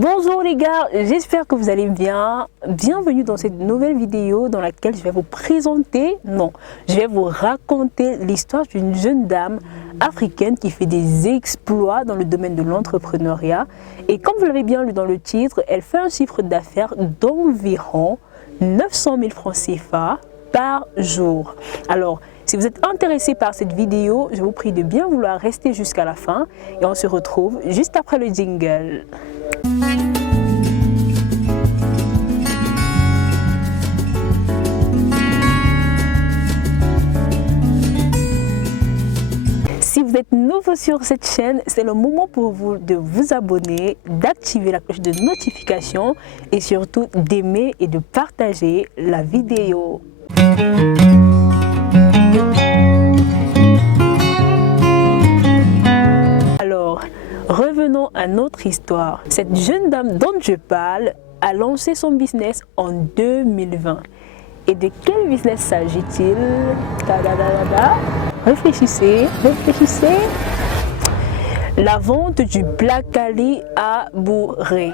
Bonjour les gars, j'espère que vous allez bien. Bienvenue dans cette nouvelle vidéo dans laquelle je vais vous présenter, je vais vous raconter l'histoire d'une jeune dame africaine qui fait des exploits dans le domaine de l'entrepreneuriat. Et comme vous l'avez bien lu dans le titre, elle fait un chiffre d'affaires d'environ 900 000 francs CFA par jour. Alors, si vous êtes intéressé par cette vidéo, je vous prie de bien vouloir rester jusqu'à la fin et on se retrouve juste après le jingle. Si vous êtes nouveau sur cette chaîne, c'est le moment pour vous de vous abonner, d'activer la cloche de notification et surtout d'aimer et de partager la vidéo. Alors, revenons à notre histoire. Cette jeune dame dont je parle a lancé son business en 2020. Et de quel business s'agit-il? Réfléchissez, réfléchissez. La vente du Blakali à Bourré.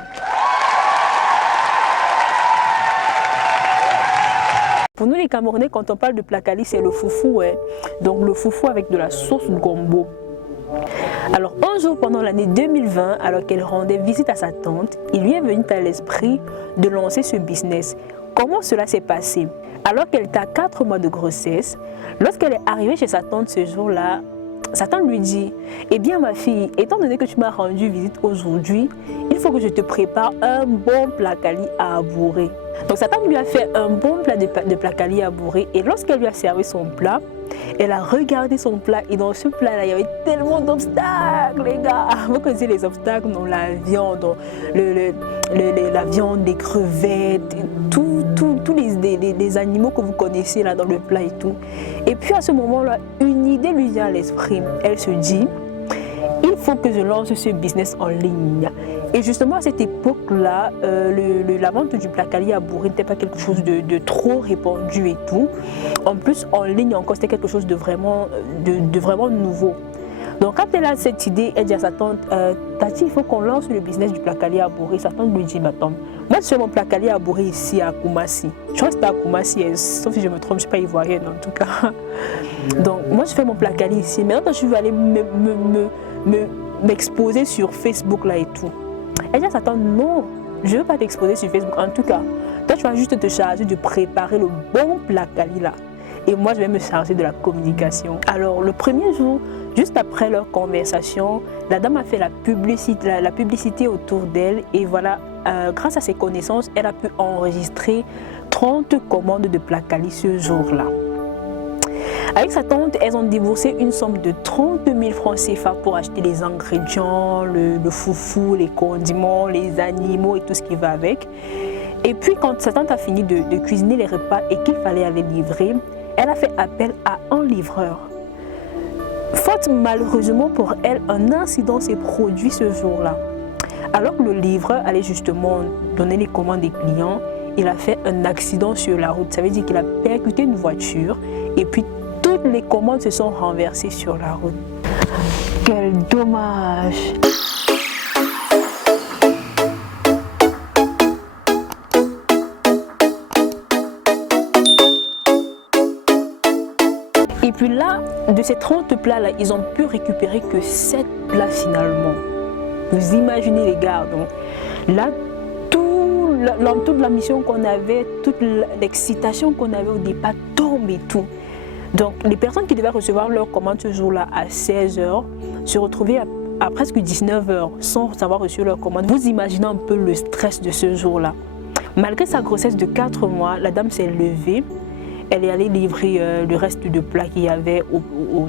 Pour nous les Camerounais, quand on parle de Blakali, c'est le foufou. Donc le foufou avec de la sauce gombo. Alors un jour pendant l'année 2020, alors qu'elle rendait visite à sa tante, il lui est venu à l'esprit de lancer ce business. Comment cela s'est passé? Alors qu'elle était à 4 mois de grossesse, lorsqu'elle est arrivée chez sa tante ce jour-là, sa tante lui dit: eh bien ma fille, étant donné que tu m'as rendu visite aujourd'hui, il faut que je te prépare un bon Blakali à bourrer. Donc sa tante lui a fait un bon plat de Blakali à bourrer et lorsqu'elle lui a servi son plat, elle a regardé son plat et dans ce plat-là, il y avait tellement d'obstacles, les gars. Vous connaissez les obstacles, dans la viande, la viande, les crevettes, tous les animaux que vous connaissez là dans le plat et tout. Et puis à ce moment-là, une idée lui vient à l'esprit. Elle se dit: il faut que je lance ce business en ligne. Et justement à cette époque-là, la vente du Blakali à bourrer n'était pas quelque chose de trop répandu et tout. En plus, en ligne encore, c'était quelque chose de vraiment nouveau. Donc quand elle a cette idée, elle dit à sa tante: Tati, il faut qu'on lance le business du Blakali à bourrer. Sa tante lui dit: mais attends, moi je fais mon Blakali à bourrer ici à Koumassi. Je reste à Koumassi, sauf si je me trompe, je ne suis pas ivoirienne en tout cas. Donc moi je fais mon Blakali ici. Maintenant je vais aller m'exposer sur Facebook là et tout. Elle dit à sa tante: non, je ne veux pas t'exposer sur Facebook. En tout cas, toi tu vas juste te charger de préparer le bon Blakali là. Et moi je vais me charger de la communication. Alors le premier jour, juste après leur conversation, la dame a fait la publicité autour d'elle et voilà, grâce à ses connaissances, elle a pu enregistrer 30 commandes de Blakali ce jour-là. Avec sa tante, elles ont déboursé une somme de 30 000 francs CFA pour acheter les ingrédients, le foufou, les condiments, les animaux et tout ce qui va avec. Et puis quand sa tante a fini de cuisiner les repas et qu'il fallait aller livrer, elle a fait appel à un livreur. Faute malheureusement pour elle, un incident s'est produit ce jour-là. Alors que le livreur allait justement donner les commandes des clients, il a fait un accident sur la route. Ça veut dire qu'il a percuté une voiture et puis toutes les commandes se sont renversées sur la route. Quel dommage! Et puis là, de ces 30 plats-là, ils ont pu récupérer que 7 plats finalement. Vous imaginez les gars, donc là, toute la mission qu'on avait, toute l'excitation qu'on avait au départ tombe et tout. Donc les personnes qui devaient recevoir leur commande ce jour-là à 16 h se retrouvaient à presque 19 h sans avoir reçu leur commande. Vous imaginez un peu le stress de ce jour-là. Malgré sa grossesse de 4 mois, la dame s'est levée. Elle est allée livrer le reste de plats qu'il y avait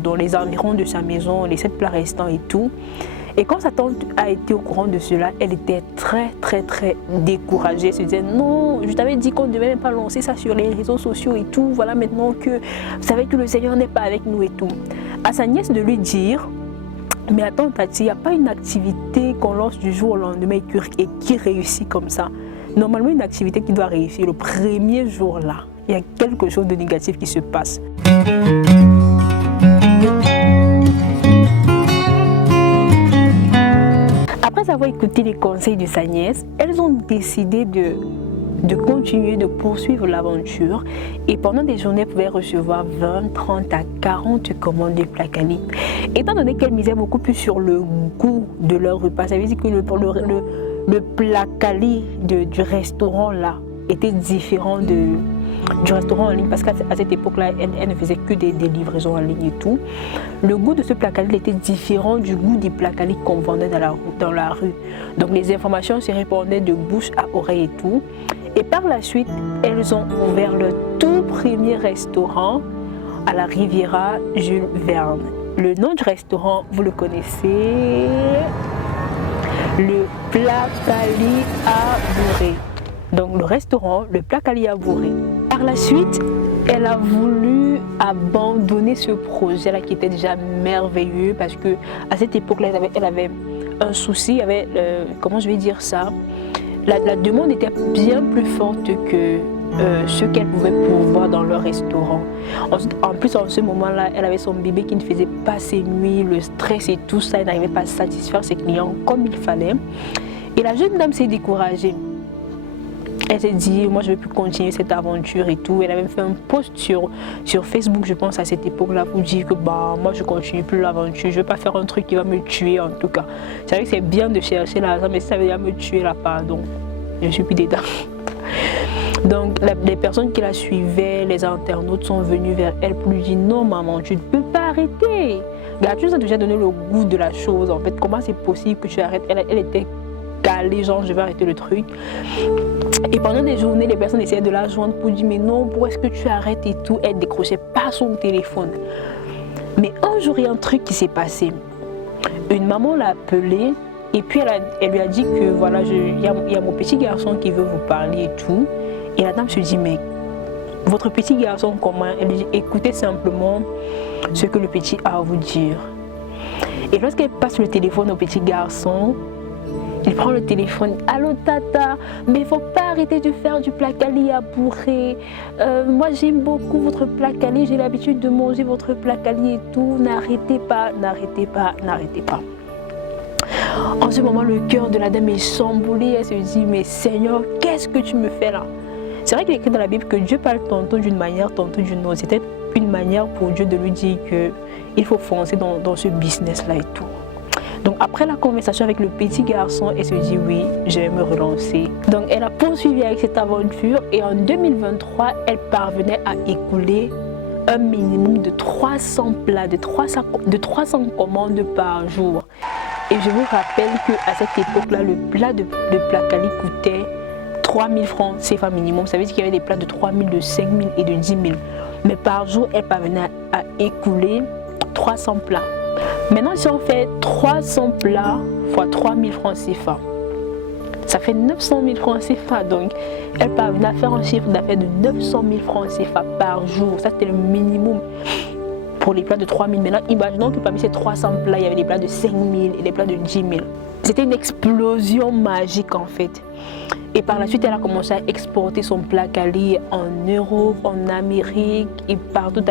dans les environs de sa maison, les 7 plats restants et tout. Et quand sa tante a été au courant de cela, elle était très découragée. Elle se disait: non, je t'avais dit qu'on ne devait même pas lancer ça sur les réseaux sociaux et tout. Voilà maintenant que vous savez que le Seigneur n'est pas avec nous et tout. À sa nièce de lui dire: mais attends Tati, il n'y a pas une activité qu'on lance du jour au lendemain et qui réussit comme ça. Normalement une activité qui doit réussir le premier jour là, il y a quelque chose de négatif qui se passe. Après avoir écouté les conseils de sa nièce, elles ont décidé de continuer, de poursuivre l'aventure. Et pendant des journées, elles pouvaient recevoir 20, 30 à 40 commandes de plats Cali. Étant donné qu'elles misaient beaucoup plus sur le goût de leur repas, ça veut dire que le plat Cali du restaurant là était différent du restaurant en ligne, parce qu'à cette époque-là, elle ne faisait que des livraisons en ligne et tout. Le goût de ce plat Cali était différent du goût des plats Cali qu'on vendait dans la rue. Donc les informations se répandaient de bouche à oreille et tout. Et par la suite, elles ont ouvert le tout premier restaurant à la Riviera Jules Verne. Le nom du restaurant, vous le connaissez, le plat Cali à Bourré. Donc le restaurant, le plat Cali à Bourré. Par la suite, elle a voulu abandonner ce projet-là qui était déjà merveilleux, parce que à cette époque-là, elle avait un souci, comment je vais dire ça, la demande était bien plus forte que ce qu'elle pouvait pourvoir dans le restaurant. En plus, en ce moment-là, elle avait son bébé qui ne faisait pas ses nuits, le stress et tout ça, elle n'arrivait pas à satisfaire ses clients comme il fallait. Et la jeune dame s'est découragée. Elle s'est dit, moi je ne vais plus continuer cette aventure et tout. Elle avait fait un post sur Facebook, je pense, à cette époque-là, pour dire que moi je ne continue plus l'aventure, je ne vais pas faire un truc qui va me tuer en tout cas. C'est vrai que c'est bien de chercher l'argent, mais ça veut dire me tuer là, pardon. Je ne suis plus dedans. Donc les personnes qui la suivaient, les internautes sont venus vers elle pour lui dire, non maman, tu ne peux pas arrêter. Tu nous as déjà donné le goût de la chose en fait. Comment c'est possible que tu arrêtes? Elle était calée, genre je vais arrêter le truc. Et pendant des journées, les personnes essayaient de la joindre pour dire mais non, pourquoi est-ce que tu arrêtes et tout. Elle décrochait pas son téléphone. Mais un jour, il y a un truc qui s'est passé. Une maman l'a appelée et puis elle lui a dit que voilà, il y a mon petit garçon qui veut vous parler et tout. Et la dame se dit mais votre petit garçon comment? Elle lui dit écoutez simplement ce que le petit a à vous dire. Et lorsqu'elle passe le téléphone au petit garçon, il prend le téléphone. Allô tata, mais il faut pas arrêter de faire du plat Cali à Bourré. Moi j'aime beaucoup votre plat Cali, j'ai l'habitude de manger votre plat Cali et tout. N'arrêtez pas, n'arrêtez pas, n'arrêtez pas. En ce moment, le cœur de la dame est chamboulé. Elle se dit mais Seigneur, qu'est-ce que tu me fais là? C'est vrai qu'il est écrit dans la Bible que Dieu parle tantôt d'une manière, tantôt d'une autre. C'était une manière pour Dieu de lui dire qu'il faut foncer dans ce business-là et tout. Donc après la conversation avec le petit garçon, elle se dit oui, je vais me relancer. Donc elle a poursuivi avec cette aventure et en 2023, elle parvenait à écouler un minimum de 300 plats, de 300 commandes par jour. Et je vous rappelle qu'à cette époque-là, le plat de plat Cali coûtait 3 000 francs CFA minimum. Ça veut dire qu'il y avait des plats de 3 000, de 5 000 et de 10 000. Mais par jour, elle parvenait à écouler 300 plats. Maintenant, si on fait 300 plats fois 3 000 francs CFA, ça fait 900 000 francs CFA. Donc, elle parvenait à faire un chiffre d'affaires de 900 000 francs CFA par jour. Ça, c'était le minimum pour les plats de 3 000. Maintenant, imaginons que parmi ces 300 plats, il y avait des plats de 5 000 et des plats de 10 000. C'était une explosion magique en fait. Et par la suite, elle a commencé à exporter son plat Cali en Europe, en Amérique et partout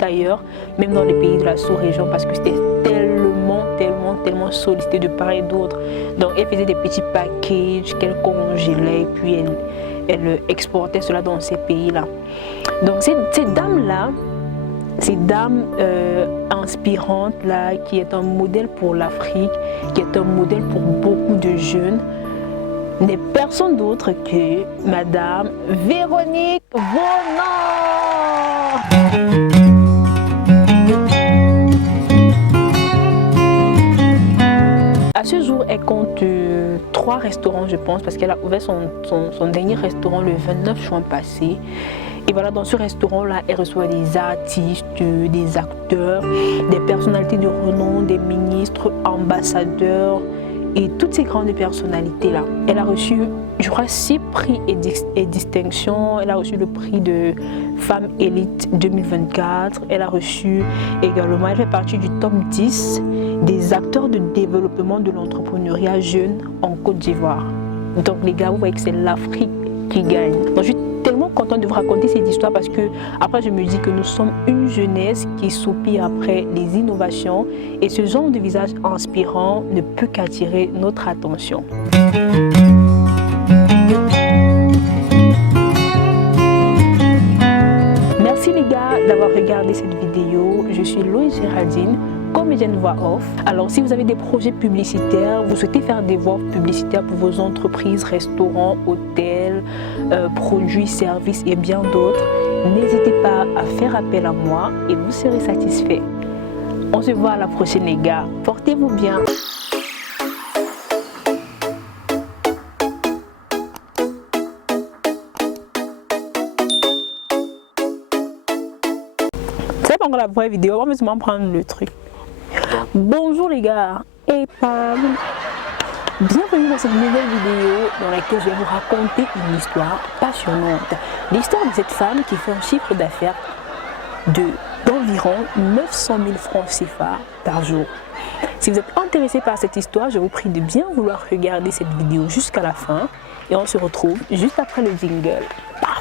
ailleurs, même dans les pays de la sous-région, parce que c'était tellement sollicité de part et d'autre. Donc elle faisait des petits packages qu'elle congelait et puis elle exportait cela dans ces pays-là. Donc ces dames-là, ces dames inspirantes-là, qui est un modèle pour l'Afrique, qui est un modèle pour beaucoup de jeunes, n'est personne d'autre que Madame Véronique Vonan. À ce jour, elle compte 3 restaurants, je pense, parce qu'elle a ouvert son dernier restaurant le 29 juin passé. Et voilà, dans ce restaurant-là, elle reçoit des artistes, des acteurs, des personnalités de renom, des ministres, ambassadeurs et toutes ces grandes personnalités-là. Elle a reçu, je crois, 6 prix et distinctions. Elle a reçu le prix de Femme Élite 2024. Elle a reçu également, elle fait partie du top 10 des acteurs de développement de l'entrepreneuriat jeune en Côte d'Ivoire. Donc les gars, vous voyez que c'est l'Afrique qui gagne. Donc, je suis tellement contente de vous raconter cette histoire parce que après je me dis que nous sommes une jeunesse qui soupire après les innovations et ce genre de visage inspirant ne peut qu'attirer notre attention. Merci les gars d'avoir regardé cette vidéo. Je suis Loïs Géraldine, comédienne voix off. Alors si vous avez des projets publicitaires, vous souhaitez faire des voix publicitaires pour vos entreprises, restaurants, hôtels, produits, services et bien d'autres, n'hésitez pas à faire appel à moi et vous serez satisfait. On se voit à la prochaine les gars. Portez-vous bien. C'est pas encore la vraie vidéo, on va seulement prendre le truc. Bonjour les gars et bienvenue dans cette nouvelle vidéo dans laquelle je vais vous raconter une histoire passionnante. L'histoire de cette femme qui fait un chiffre d'affaires d'environ 900 000 francs CFA par jour. Si vous êtes intéressé par cette histoire, je vous prie de bien vouloir regarder cette vidéo jusqu'à la fin et on se retrouve juste après le jingle. Bye.